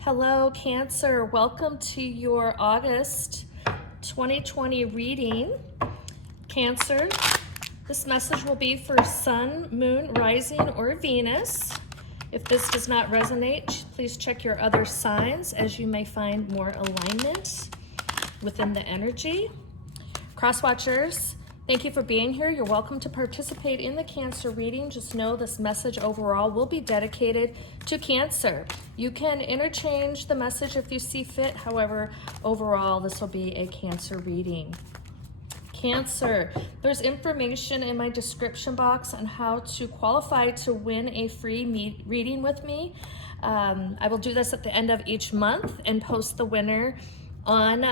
Hello, Cancer. Welcome to your August 2020 reading. Cancer, this message will be for Sun, Moon, Rising, or Venus. If this does not resonate, please check your other signs as you may find more alignment within the energy. Cross watchers, thank you for being here. You're welcome to participate in the Cancer reading. Just know this message overall will be dedicated to Cancer. You can interchange the message if you see fit. However, overall, this will be a Cancer reading. Cancer, there's information in my description box on how to qualify to win a free reading with me. I will do this at the end of each month and post the winner on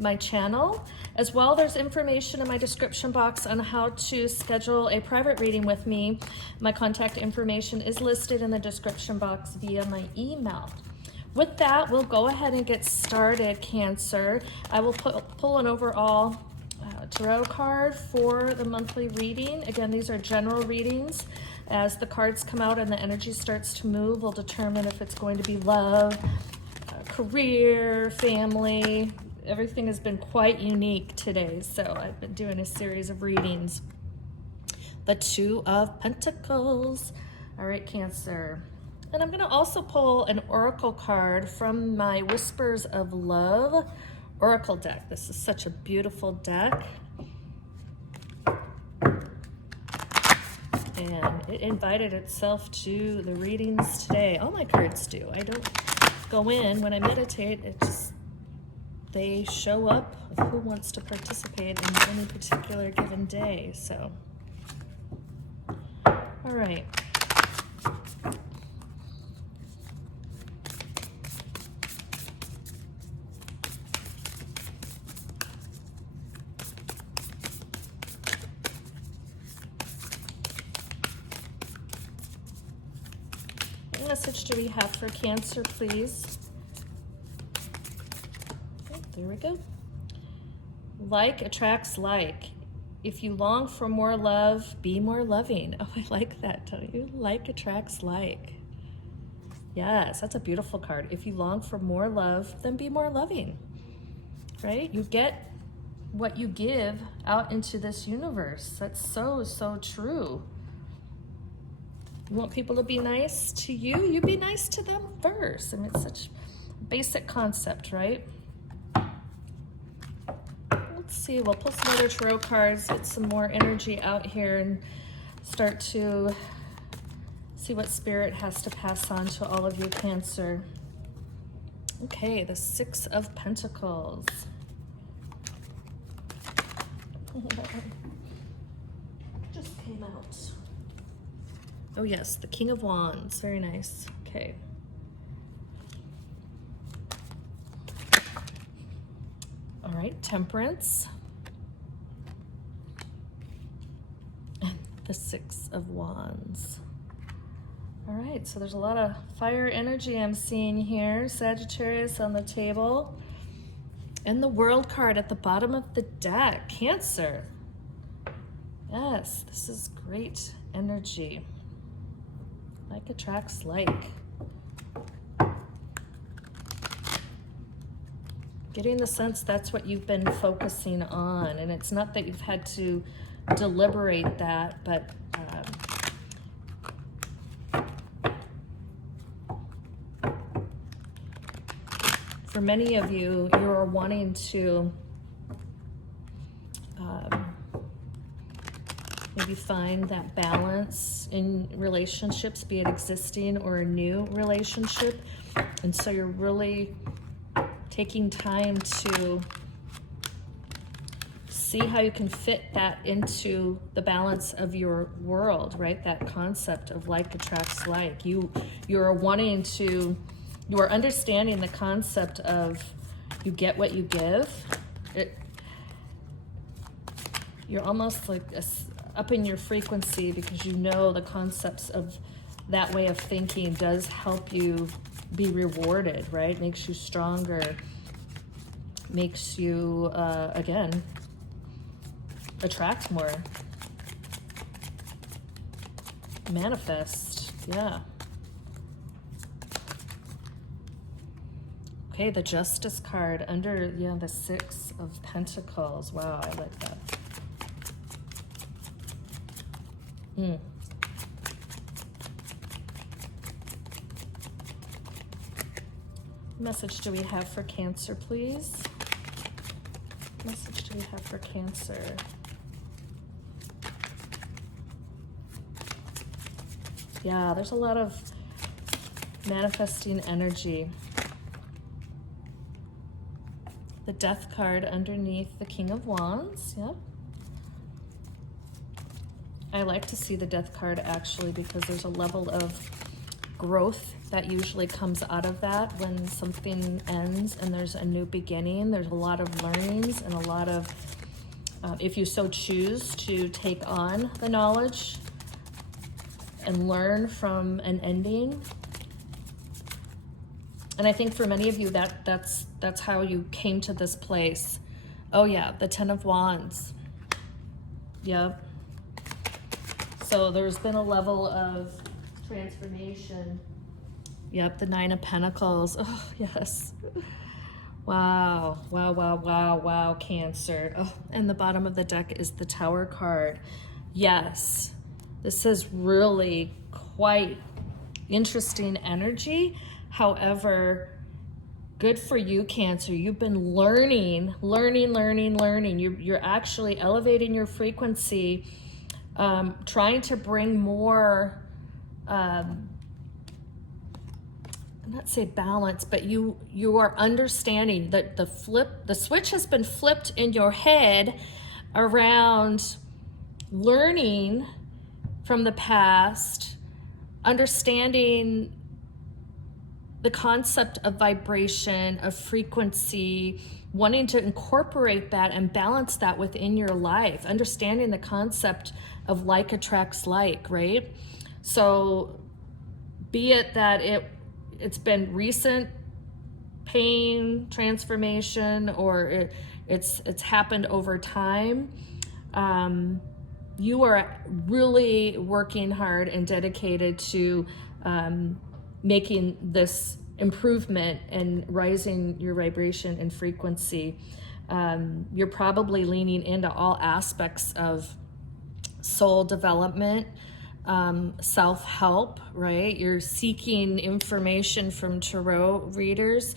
my channel. As well, there's information in my description box on how to schedule a private reading with me. My contact information is listed in the description box via my email. With that, we'll go ahead and get started, Cancer. I will pull an overall tarot card for the monthly reading. Again, these are general readings. As the cards come out and the energy starts to move, we'll determine if it's going to be love, career, family. Everything has been quite unique today, so I've been doing a series of readings. The Two of Pentacles. All right, Cancer. And I'm going to also pull an oracle card from my Whispers of Love oracle deck. This is such a beautiful deck. And it invited itself to the readings today. All my cards do. I don't go in when I meditate. They show up of who wants to participate in any particular given day. So, all right. What message do we have for Cancer, please? There we go. Like attracts like. If you long for more love, be more loving. Oh, I like that, don't you? Like attracts like. Yes, that's a beautiful card. If you long for more love, then be more loving, right? You get what you give out into this universe. That's so, so true. You want people to be nice to you, you be nice to them first. I mean, it's such a basic concept, right? Let's see, we'll pull some other tarot cards, get some more energy out here and start to see what Spirit has to pass on to all of you, Cancer. Okay, the Six of Pentacles. Just came out. Oh yes, the King of Wands, very nice. Okay. All right, Temperance. And the Six of Wands. All right, so there's a lot of fire energy I'm seeing here. Sagittarius on the table. And the World card at the bottom of the deck. Cancer. Yes, this is great energy. Like attracts like. Getting the sense that's what you've been focusing on. And it's not that you've had to deliberate that, but for many of you, you're wanting to maybe find that balance in relationships, be it existing or a new relationship. And so you're really taking time to see how you can fit that into the balance of your world, right? That concept of like attracts like. You're wanting to, you are understanding the concept of you get what you give. You're almost like upping your frequency because you know the concepts of that way of thinking does help you be rewarded, right? Makes you stronger, makes you, again, attract more, manifest, yeah. Okay, the Justice card under, yeah, the Six of Pentacles. Wow, I like that. Message do we have for Cancer, please? Message do we have for Cancer? Yeah, there's a lot of manifesting energy. The Death card underneath the King of Wands, yep. I like to see the Death card actually because there's a level of growth that usually comes out of that when something ends and there's a new beginning. There's a lot of learnings and a lot of, if you so choose to take on the knowledge and learn from an ending. And I think for many of you, that's how you came to this place. Oh yeah, the Ten of Wands. Yep. So there's been a level of transformation. Yep, the Nine of Pentacles. Oh, yes. Wow, wow, wow, wow, wow, Cancer. Oh, and the bottom of the deck is the Tower card. Yes, this is really quite interesting energy. However, good for you, Cancer. You've been learning. You're actually elevating your frequency, trying to bring more, I'm not say balance, but you are understanding that the switch has been flipped in your head around learning from the past, understanding the concept of vibration, of frequency, wanting to incorporate that and balance that within your life, understanding the concept of like attracts like, right? So be it that it's been recent pain, transformation, or it's happened over time, you are really working hard and dedicated to making this improvement and rising your vibration and frequency. You're probably leaning into all aspects of soul development, self-help, right? You're seeking information from tarot readers.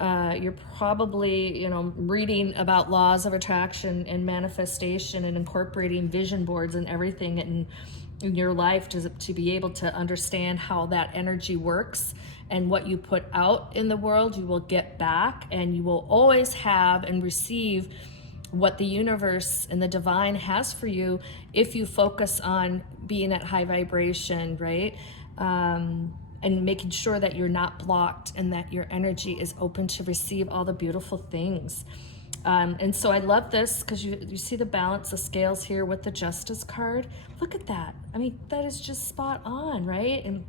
You're probably, reading about laws of attraction and manifestation and incorporating vision boards and everything in your life to be able to understand how that energy works, and what you put out in the world, you will get back, and you will always have and receive what the universe and the divine has for you if you focus on being at high vibration, right? And making sure that you're not blocked and that your energy is open to receive all the beautiful things. And so I love this because you see the balance, the scales here with the Justice card. Look at that. I mean, that is just spot on, right? And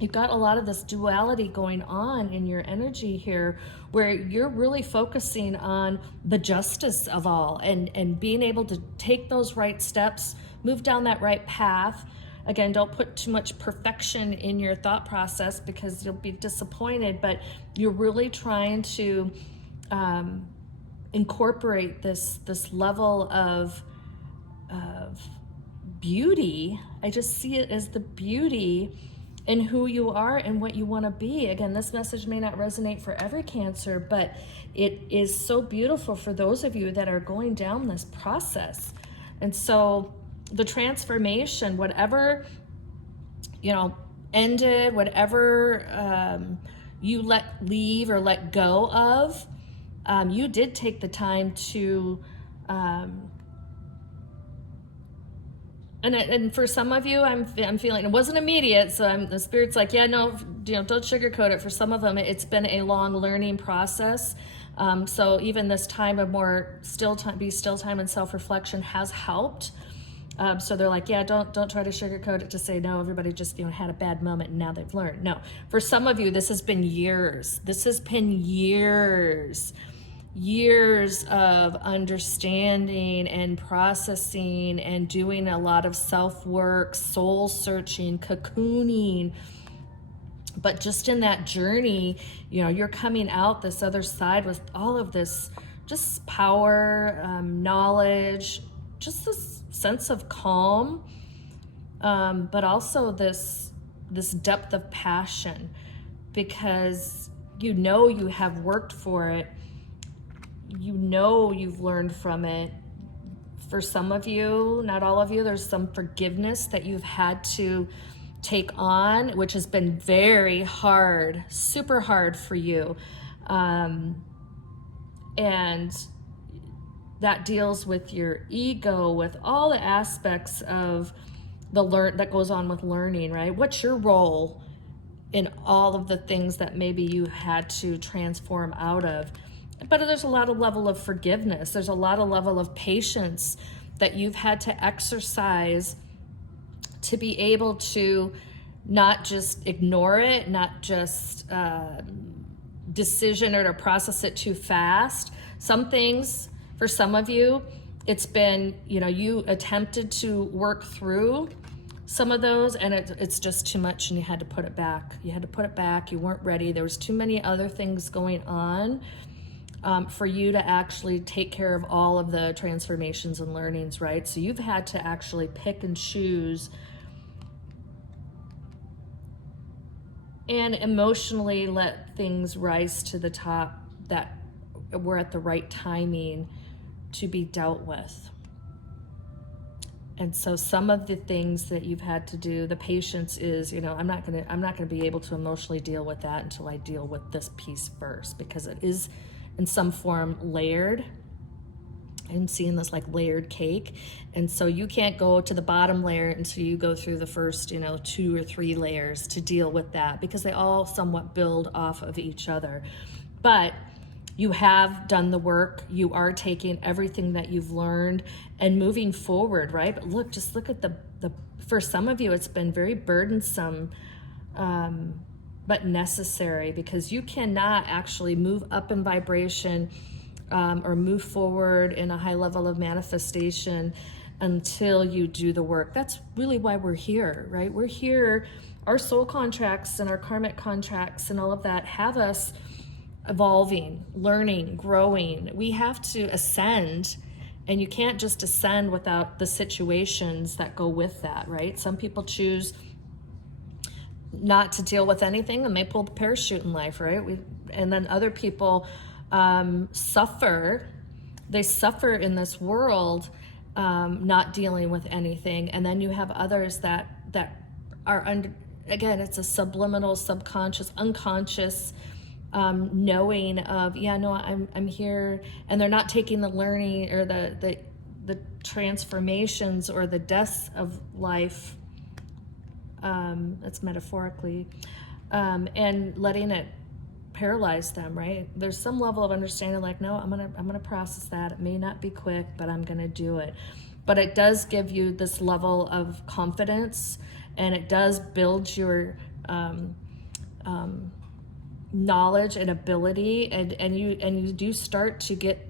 you've got a lot of this duality going on in your energy here, where you're really focusing on the justice of all and being able to take those right steps, move down that right path. Again, don't put too much perfection in your thought process because you'll be disappointed, but you're really trying to incorporate this level of beauty. I just see it as the beauty in who you are and what you want to be. Again, this message may not resonate for every Cancer, but it is so beautiful for those of you that are going down this process. And so the transformation, whatever, ended, whatever you let leave or let go of, you did take the time to, and for some of you, I'm feeling it wasn't immediate. So the Spirit's like, yeah, no, don't sugarcoat it. For some of them, it's been a long learning process. So even this time of more still time and self-reflection has helped. So they're like, yeah, don't try to sugarcoat it to say no. Everybody just had a bad moment and now they've learned. No, for some of you, this has been years. This has been years of understanding and processing and doing a lot of self-work, soul searching, cocooning. But just in that journey, you're coming out this other side with all of this just power, knowledge, just this sense of calm, but also this depth of passion, because you have worked for it, you've learned from it. For some of you, not all of you, there's some forgiveness that you've had to take on, which has been very hard, super hard for you. And that deals with your ego, with all the aspects of that goes on with learning, right? What's your role in all of the things that maybe you had to transform out of? But there's a lot of level of forgiveness. There's a lot of level of patience that you've had to exercise to be able to not just ignore it, not just decision or to process it too fast. Some things, for some of you, it's been, you attempted to work through some of those and it's just too much and you had to put it back. You weren't ready. There was too many other things going on for you to actually take care of all of the transformations and learnings, right? So you've had to actually pick and choose and emotionally let things rise to the top that were at the right timing to be dealt with. And so some of the things that you've had to do, the patience is, I'm not gonna be able to emotionally deal with that until I deal with this piece first, because it is in some form layered. I'm seeing this like layered cake. And so you can't go to the bottom layer until you go through the first, 2 or 3 layers to deal with that, because they all somewhat build off of each other. But you have done the work. You are taking everything that you've learned and moving forward, right? But just look at the for some of you, it's been very burdensome, but necessary, because you cannot actually move up in vibration or move forward in a high level of manifestation until you do the work. That's really why we're here, right? We're here, our soul contracts and our karmic contracts and all of that have us evolving, learning, growing. We have to ascend, and you can't just ascend without the situations that go with that, right? Some people choose not to deal with anything and they pull the parachute in life, right? And then other people suffer. They suffer in this world, not dealing with anything. And then you have others that are under, again, it's a subliminal, subconscious, unconscious knowing of, I'm here, and they're not taking the learning or the transformations or the deaths of life, that's metaphorically, and letting it paralyze them, right? There's some level of understanding, like, no, I'm gonna process that. It may not be quick, but I'm gonna do it. But it does give you this level of confidence, and it does build your knowledge and ability, and you do start to get,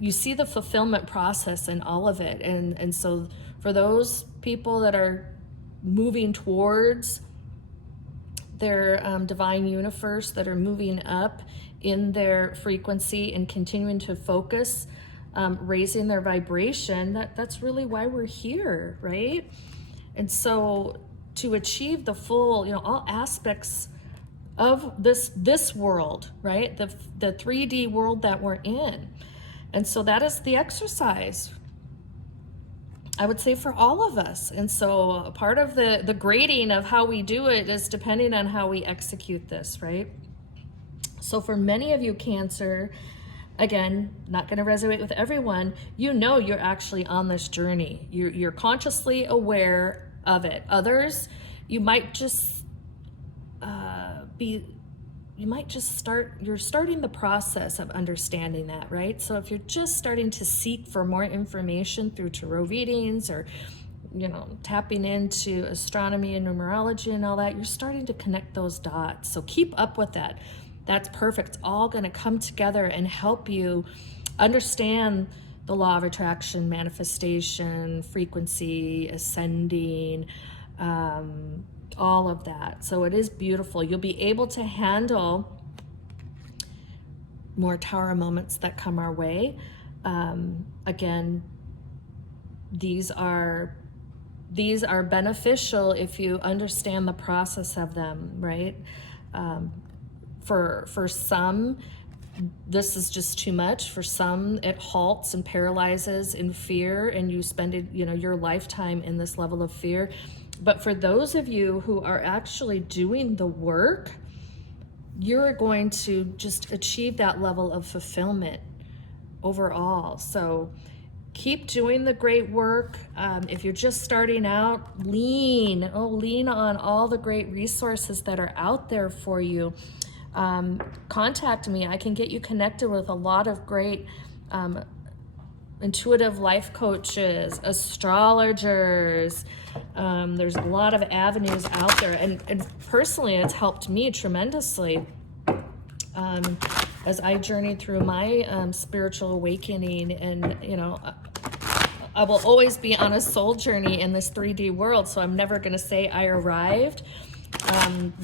you see the fulfillment process in all of it. And so for those people that are moving towards their divine universe, that are moving up in their frequency and continuing to focus, raising their vibration, that's really why we're here, right? And so to achieve the full, all aspects of this world, right? The 3D world that we're in. And so that is the exercise, I would say, for all of us. And so part of the grading of how we do it is depending on how we execute this, right? So for many of you, Cancer, again, not going to resonate with everyone, you're actually on this journey. You're consciously aware of it. Others, you might just you're starting the process of understanding that, right? So if you're just starting to seek for more information through tarot readings or tapping into astronomy and numerology and all that, you're starting to connect those dots. So keep up with that. That's perfect. It's all going to come together and help you understand the law of attraction, manifestation, frequency, ascending, all of that. So it is beautiful. You'll be able to handle more tower moments that come our way. Again, these are beneficial if you understand the process of them, right? For some, this is just too much. For some, it halts and paralyzes in fear, and you spend your lifetime in this level of fear. But for those of you who are actually doing the work, you're going to just achieve that level of fulfillment overall. So keep doing the great work. If you're just starting out, lean on all the great resources that are out there for you. Contact me. I can get you connected with a lot of great intuitive life coaches, astrologers. There's a lot of avenues out there, and personally it's helped me tremendously as I journeyed through my spiritual awakening. And I will always be on a soul journey in this 3D world, so I'm never going to say I arrived.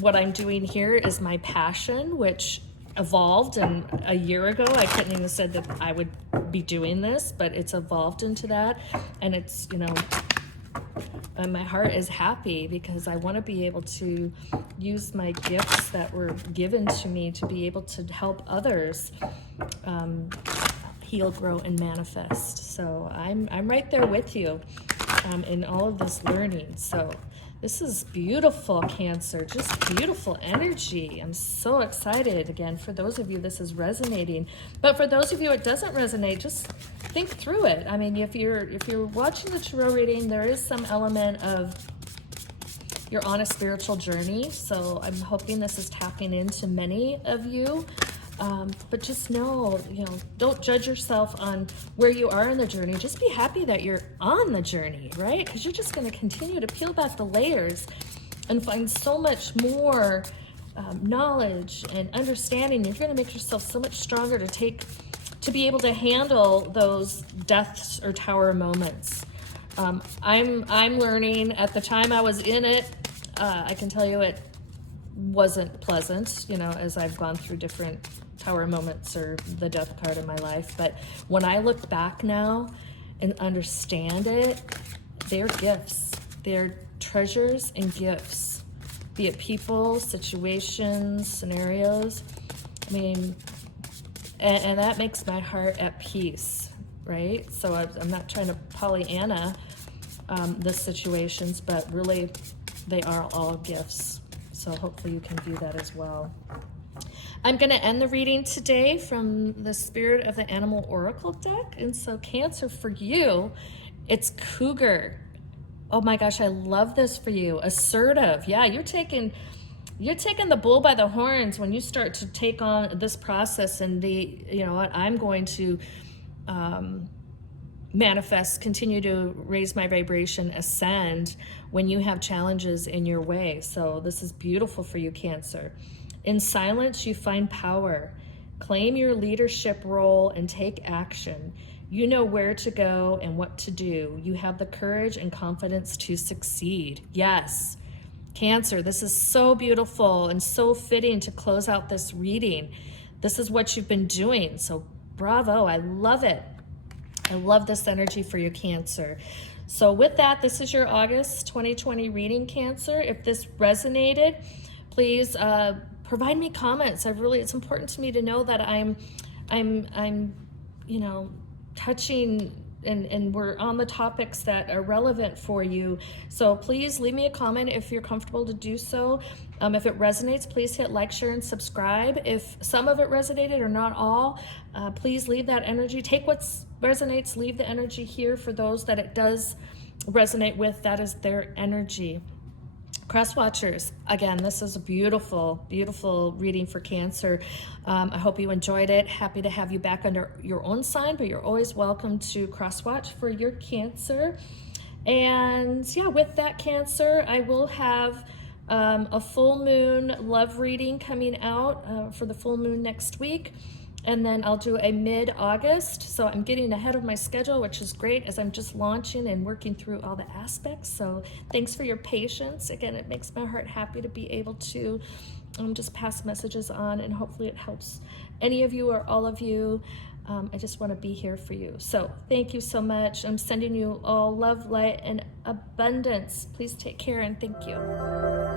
What I'm doing here is my passion, which evolved, and a year ago I couldn't even said that I would be doing this, but it's evolved into that. And it's and my heart is happy because I want to be able to use my gifts that were given to me to be able to help others heal, grow, and manifest. So I'm right there with you in all of this learning. So this is beautiful, Cancer, just beautiful energy. I'm so excited. Again, for those of you, this is resonating. But for those of you it doesn't resonate, just think through it. I mean, if you're watching the tarot reading, there is some element of you're on a spiritual journey. So I'm hoping this is tapping into many of you. But just know, don't judge yourself on where you are in the journey. Just be happy that you're on the journey, right? Because you're just going to continue to peel back the layers and find so much more knowledge and understanding. You're going to make yourself so much stronger to be able to handle those deaths or tower moments. I'm learning. At the time I was in it, I can tell you it wasn't pleasant, as I've gone through different tower moments or the death card in my life. But when I look back now and understand it, they're gifts. They're treasures and gifts, be it people, situations, scenarios. I mean, and that makes my heart at peace, right? So I'm not trying to Pollyanna the situations, but really they are all gifts. So hopefully you can view that as well. I'm going to end the reading today from the Spirit of the Animal Oracle deck. And so Cancer, for you, it's Cougar. Oh my gosh, I love this for you. Assertive. Yeah, you're taking the bull by the horns when you start to take on this process and I'm going to manifest, continue to raise my vibration, ascend when you have challenges in your way. So this is beautiful for you, Cancer. In silence, you find power. Claim your leadership role and take action. You know where to go and what to do. You have the courage and confidence to succeed. Yes, Cancer, this is so beautiful and so fitting to close out this reading. This is what you've been doing. So bravo, I love it. I love this energy for you, Cancer. So with that, this is your August 2020 reading, Cancer. If this resonated, please provide me comments. It's important to me to know that I'm touching and we're on the topics that are relevant for you. So please leave me a comment if you're comfortable to do so. If it resonates, please hit like, share, and subscribe. If some of it resonated or not all, please leave that energy. Take what resonates, leave the energy here. For those that it does resonate with, that is their energy. Cross watchers, again, this is a beautiful, beautiful reading for Cancer. I hope you enjoyed it. Happy to have you back under your own sign, but you're always welcome to cross watch for your Cancer. And yeah, with that, Cancer, I will have a full moon love reading coming out for the full moon next week. And then I'll do a mid-August. So I'm getting ahead of my schedule, which is great as I'm just launching and working through all the aspects. So thanks for your patience. Again, it makes my heart happy to be able to just pass messages on, and hopefully it helps any of you or all of you. I just want to be here for you. So thank you so much. I'm sending you all love, light, and abundance. Please take care, and thank you.